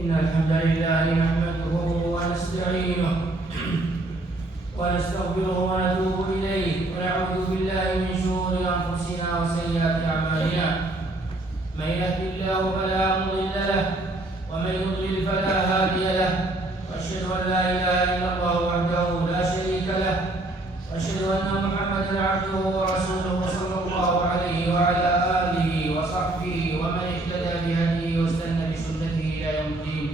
إن الحمد لله نحمده ونستعينه ونستغفره ونتوب إليه ونعوذ بالله من شرور أنفسنا وسيئات أعمالنا. من يهد الله فلا مضل له ومن يضلل فلا هادي له، وأشهد أن لا إله إلا الله وحده لا شريك له، وأشهد أن محمدا عبده ورسوله صلى الله عليه وعلى آله وصحبه ومن اهتدى بهديه واستنى بسنته إلى يوم الدين.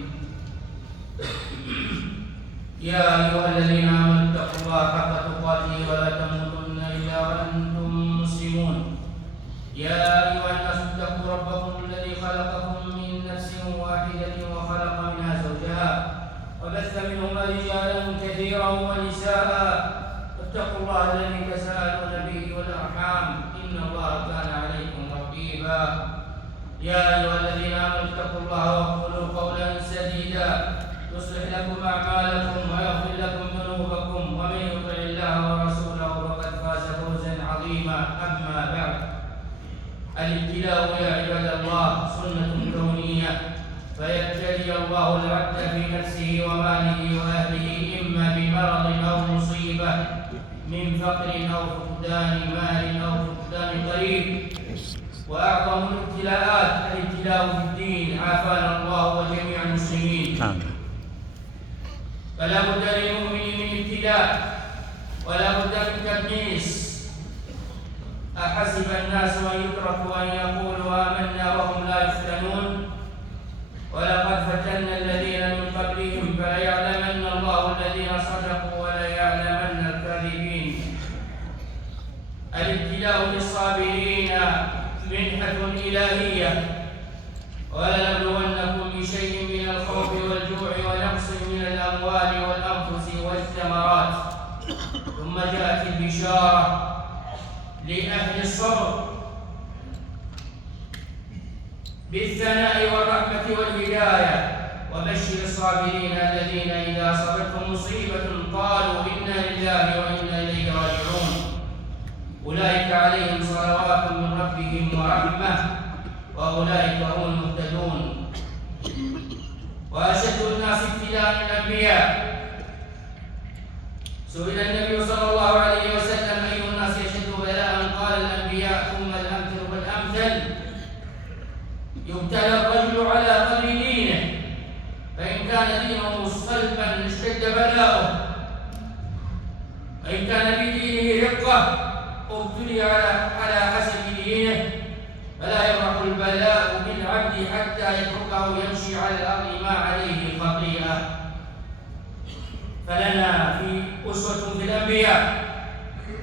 يا أيها الذين آمنوا اتقوا الله حق تقاته ولا تموتن إلا وأنتم مسلمون. يا أيها الناس اتقوا ربكم الذي خلقكم من نفس واحدة وخلق منها زوجها وبث منهما رجالا كثيرا ونساء، اتقوا الله الذي تساءلون به والأرحام إن الله كان عليكم رقيبا. يا أيها الذين آمنوا اتقوا الله وقولوا قولا سديدا يصلح لكم أعمالكم ويغفر لكم ذنوبكم، ومن يطع الله ورسوله فقد فاز فوزا عظيما. أما بعد، الابتلاء يا عباد الله سنة كونية، فيبتلي الله العبد في نفسه وماله وأهله إما بمرض أو مصيبة، من فقر أو فقدان مال أو فقدان قريب. وأعظم الابتلاءات الابتلاء في الدين، عافانا الله وجميع المسلمين. فلا بد للمؤمن من ابتلاء ولا بد من تبنيس. أحسب الناس أن يتركوا أن يقولوا آمنا وهم لا يفتنون، ولقد فتنا الذين من قبلهم فليعلمن الله الذين صدقوا وليعلمن الكاذبين. الابتلاء للصابرين منحة إلهية، ولنبلونكم بشيء من الخوف والجوع ونقص من الأموال والأنفس والثمرات. ثم جاءت البشارة لأهل الصبر بالثناء والرحمة والهداية. وبشر الصابرين الذين إذا أصابتهم مصيبة قالوا إنا لله وإنا إليه راجعون، أولئك عليهم صلوات من ربهم ورحمة وأولئك هم المهتدون. وأشد الناس ابتلاء الأنبياء. سئل النبي صلى الله عليه وسلم أي الناس يشد بلاء؟ قال الأنبياء ثم الأمثل فالأمثل. يبتلى الرجل على قدر دينه، فإن كان دينه صلبا اشتد بلاؤه، وإن كان في دينه رقة ابتلي على حسب دينه. فلا يبرح البلاء بالعبد حتى يتركه يمشي على الأرض ما عليه خطيئة. فلنا في أسوة في الأنبياء،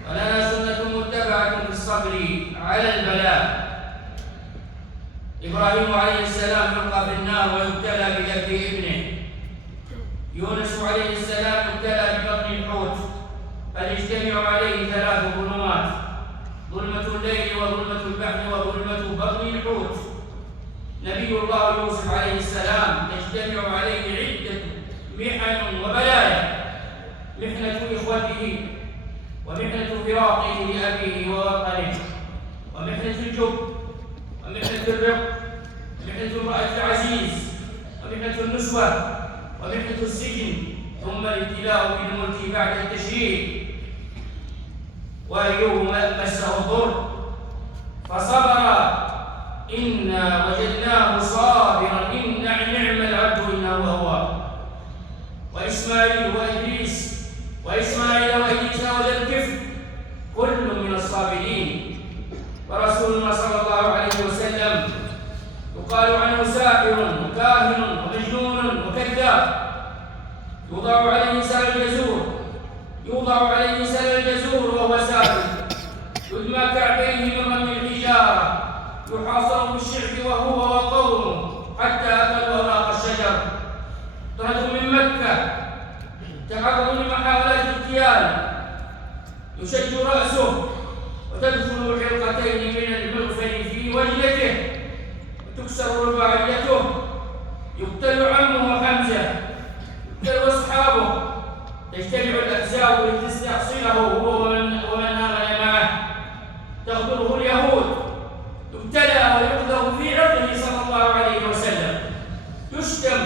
ولنا سنة متبعة في الصبر على البلاء. إبراهيم عليه السلام يلقى في النار ويبتلى بذبح ابنه. يونس عليه السلام يبتلى ببطن الحوت، فيجتمع عليه ثلاث ظلمات: ظلمة الليل وظلمة البحر وظلمة بطن الحوت. نبي الله يوسف عليه السلام تجتمع عليه عدة محن وبلايا: محنة إخوته، ومحنة فراقه لأبيه ووطنه، ومحنة الجب، ومحنة الرق، ومحنة امرأة العزيز، ومحنة النسوة، ومحنة السجن، ثم الابتلاء بالملك بعد التشريع. وأيوب مسه الضر فصبر إنا وجدناه صابرا نعم العبد إنه أواب. وإسماعيل وإدريس وذا الكفل كل من الصابرين. ورسولنا صلى الله عليه وسلم يقال عنه ساحر وكاهن ومجنون وكذاب، يوضع عليه سل الجزور وهو ساحر، يدمى كعبيه من رمي الحجارة، يحاصر بالشعب وهو وقومه حتى أكلوا أوراق الشجر. طردوا من مكة، تعرضوا لمحاولات اغتيال، يشج رأسه وتدخل حلقتين من المغفر في وجنته وتكسر رباعيته. يقتل عمه حمزة، يقتل أصحابه، تجتمع الأحزاب لتستأصله هو ومن آمن معه. تغدره اليهود، يبتلى ويقذف في عرضه صلى الله عليه وسلم، يشتم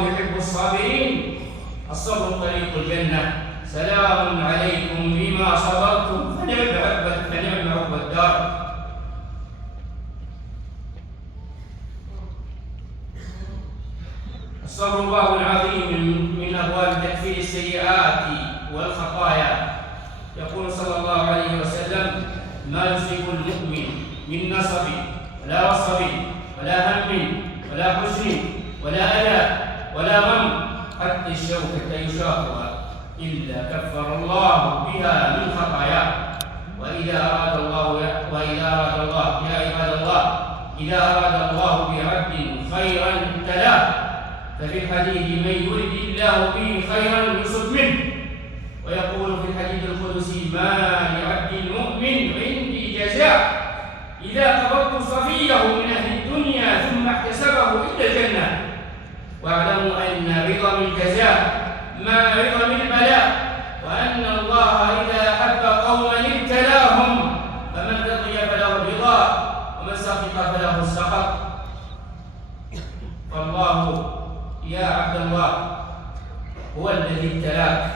والله يحب الصابرين. الصبر طريق الجنة. سلام عليكم بما صبرتم فنعم عقبى الدار. الصبر باب عظيم من أبواب تكفير السيئات والخطايا. يقول صلى الله عليه وسلم: ما يصيب المؤمن من نصب ولا وصب ولا هم ولا حزن ولا أذى ولا غم حتى الشوكة يشاقها إلا كفر الله بها من خطاياه. وإذا أراد الله يا عباد الله، إذا أراد الله بعبد خيرا ابتلاه. ففي الحديث: من يرد الله به خيرا يصب منه. ويقول في الحديث القدسي: ما لعبد المؤمن عندي جزاء إذا قبضت صفيه من أهل الدنيا ثم احتسبه إلى الجنة. واعلموا أن عظم الجزاء مع عظم البلاء، وأن الله إذا أحب قوما ابتلاهم، فمن رضي فله الرضا ومن سخط فله السخط. فالله يا عبد الله هو الذي ابتلاك،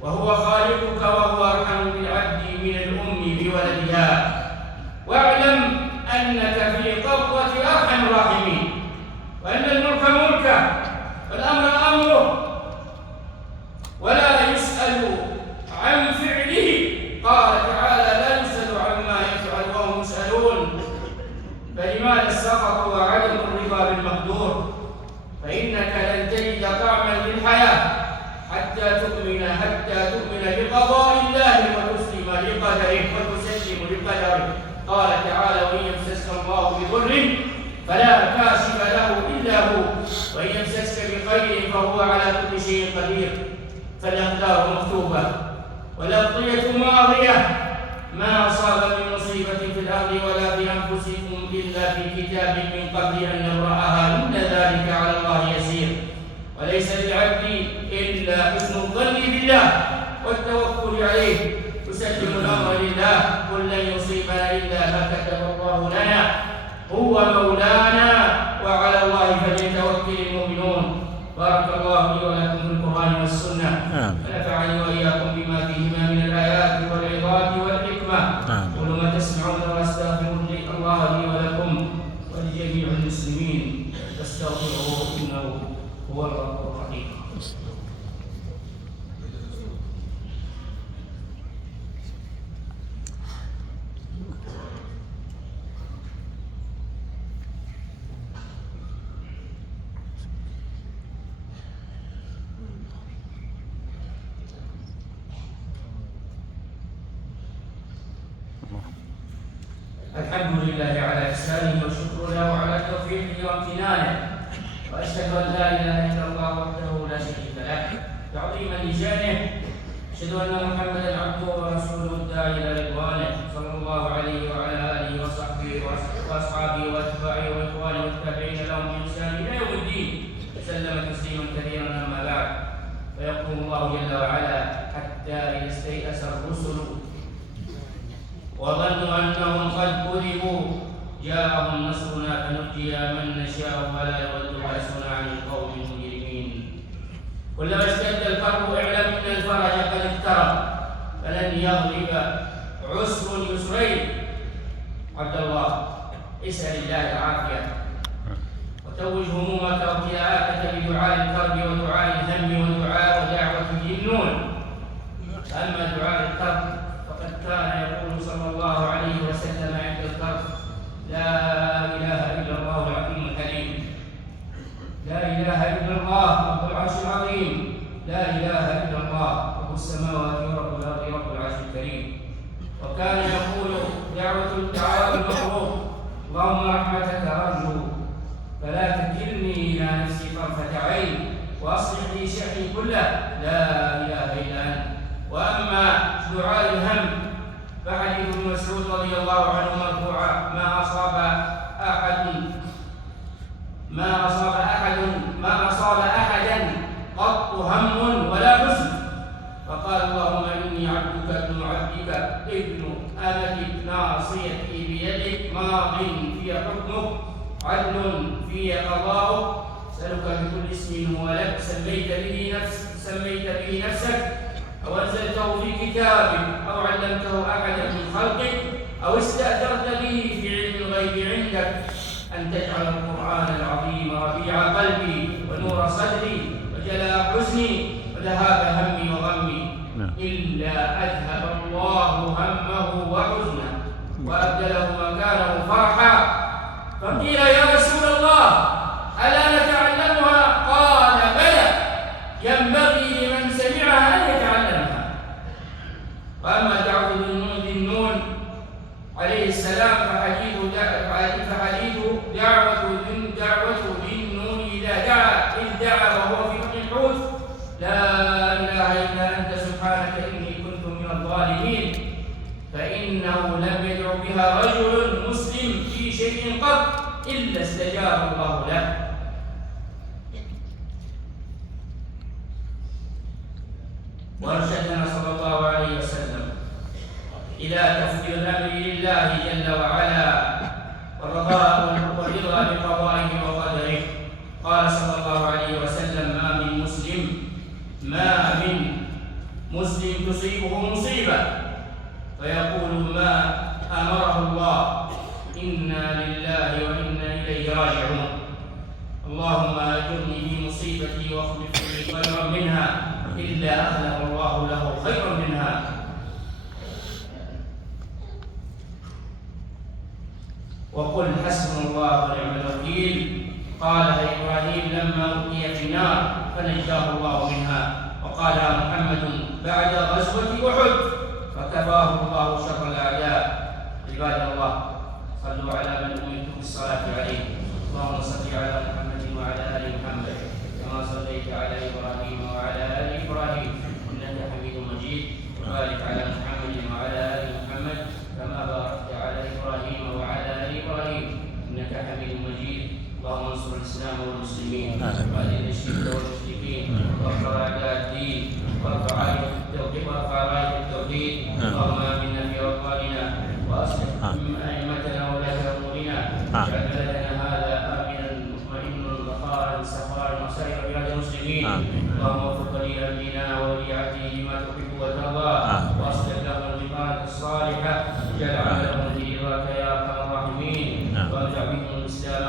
وهو خالقك، وهو أرحم بالعبد من الأم بولدها. واعلم أنك في قبضة أرحم الراحمين، وأن الملك ملكه والأمر أمره، ولا يسأل عن فعله. قال تعالى: لا يسأل عما يفعل وهم يسألون. فلماذا السخط وعدم الرضا بالمقدور؟ فإنك لن تجد طعما للحياة حتى تؤمن بقضاء الله وتسلم لقدره وتسلم لقدره. قال تعالى: وإن يمسسك الله بضر فلا كاشف له إلا هو، وإن يمسسك بخير فهو على كل شيء قدير. فالأقدار مكتوبة والأقضية ماضية. ما أصاب من مصيبة في الأرض ولا في أنفسكم إلا في كتاب من قبل أن نبرأها، إن ذلك على الله يسير. وليس للعبد إلا حسن الظن بالله والتوكل عليه. تسلم الأمر لله: قل لن يصيبنا إلا ما كتب الله لنا، هو مولانا وعلى الله فليتوكل المؤمنون. بارك الله لي ولكم في القرآن والسنة، ونفعني وإياكم بما فيهما من الآيات والعظات والحكمة. قولوا ما تسمعون واستغفر الله لي ولكم ولجميع المسلمين فاستغفروه إنه هو الغفور الرحيم. الحمد لله على إحسانه وشكر له على توفيقه وامتنانه، وأشهد أن لا إله إلا الله وحده لا شريك له تعظيما لشأنه. أشهد أن محمدا عبده ورسوله الداعي إلى رضوانه، صلى الله عليه وعلى آله وصحبه وأصحابه وأتباعه وإخوانه والتابعين لهم بإحسان إلى يوم الدين، وسلم تسليما كثيرا. أما بعد، فيقول الله جل وعلا: حتى إذا استيأس الرسل وظنوا أنهم قد كذبوا جاءهم نصرنا فنجي من نشاء ولا يرد بأسنا عن القوم المجرمين. كلما اشتد الكرب اعلم أن الفرج قد اقترب، فلن يغلب عسر يسرين. عبد الله، اسأل الله العافية وتوج همومك وابتلاءاتك بدعاء الكرب ودعاء الهم ودعوة الجنون. أما دعاء الكرب فقد كان يقول صلى الله عليه وسلم عند الكرب: لا إله إلا الله العظيم الحليم، لا إله إلا الله رب العرش العظيم، لا إله إلا الله رب السماوات ورب الأرض رب العرش الكريم. وكان يقول دعوة المغروب: اللهم رحمتك أرجو فلا تكلني إلى نفسي طرفة عين وأصلح لي شأني كله، لا إله إلا أنت. وأما دعاء الهم فحديث ابن مسعود رضي الله عنه مرفوعا: ما أصاب أحدا قط هم ولا حزن. فقال: اللهم إني عبدك ابن عبدك ابن أمتك ناصيتي بيدك ماض في حكمك عدل في قضاؤك أسألك بكل اسم اسم هو لك سميت به نفسك أو أنزلته في كتابك أو علمته أحدا من خلقك أو استأثرت به في علم الغيب عندك أن تجعل القرآن العظيم ربيع قلبي ونور صدري وجلاء حزني وذهاب همي وغمي إلا أذهب الله همه وحزنه وأبدله مكانه فرحا. فقيل يا رسول الله ألا نتعلمها؟ قال بلى، ينبغي لمن سمعها أن يتعلمها. وأما دعوة ذي النون عليه السلام فحديث دعوة ذي النون إذ دعا وهو في بطن الحوت لا إله إلا أنت سبحانك إني كنت من الظالمين، فإنه لم يدع بها رجل مسلم في شيء قط إلا استجاب الله له. وارشدنا صلى الله عليه وسلم إلى تفويض الأمر لله جل وعلا والرضا بقضائه وقدره. قال صلى الله عليه وسلم ما من مسلم تصيبه مصيبة فيقول ما أمره الله إنا لله وإنا إليه راجعون، اللهم أجرني في مصيبتي واخلف لي خيرا منها إلا أخلف الله له خيرا منها. وقل حسبنا الله ونعم الوكيل. قالها إبراهيم لما ألقي في النار فنجاه الله منها، وقالها محمد بعد غزوة أحد فكفاه الله شر الأعداء. عباد الله صلوا على من أمرتم بالصلاة عليه. اللهم صل على محمد وعلى آل محمد كما صليت على إبراهيم وعلى آل إبراهيم إنك حميد مجيد، وبارك على محمد وعلى آل محمد كما باركت على إبراهيم وعلى آل إبراهيم إنك حميد مجيد. اللهم انصر الإسلام والمسلمين وأذل الشرك والمشركين وارفع أعداء الدين وارفع راية التوحيد. اللهم آمنا في أوطاننا وأصلح أئمتنا وولاة أمورنا، واجعل بلدنا هذا آمنا مطمئنا رخاء سخاء وسائر بلاد المسلمين. اللهم وفق ولي أمرنا وولي عهده لما تحب وترضى، وأصلح لهم البطانة الصالحة، واجعل عملهم لرضاك يا أرحم الراحمين، وارجع بهم الإسلام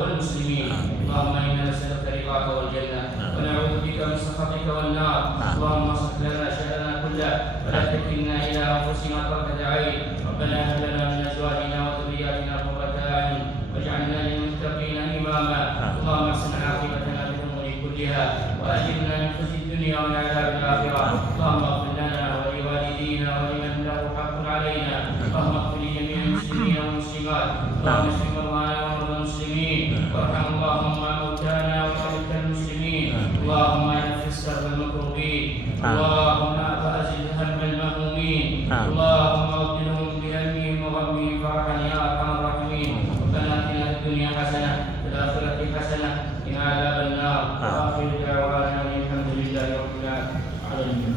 والمسلمين. اللهم إنا نسألك رضاك والجنة ونعوذ بك من سخطك والنار. اللهم اصلح لنا شأننا كله ولا تكلنا إلى أنفسنا طرفة عين. ربنا هب لنا من أزواجنا وذرياتنا قرة أعين واجعلنا للمتقين إماما. اللهم احسن عاقبتنا في الأمور كلها وأجرنا من خزي الدنيا ومن عذاب الآخرة. اللهم اغفر لنا ولوالدينا ولمن له حق علينا. اللهم اغفر لجميع المسلمين والمسلمات. اللهم اشف مرضانا ومرضى المسلمين، وارحم اللهم موتانا وموتى المسلمين. اللهم نفس كرب المكروبين، اللهم فأزل هم المهمومين، اللهم أبدلهم بهمهم وغمهم فرحا يا أرحم الراحمين. ربنا آتنا في الدنيا حسنة وفي الآخرة حسنة وقنا عذاب النار. وآخر دعوانا الحمد لله رب العالمين.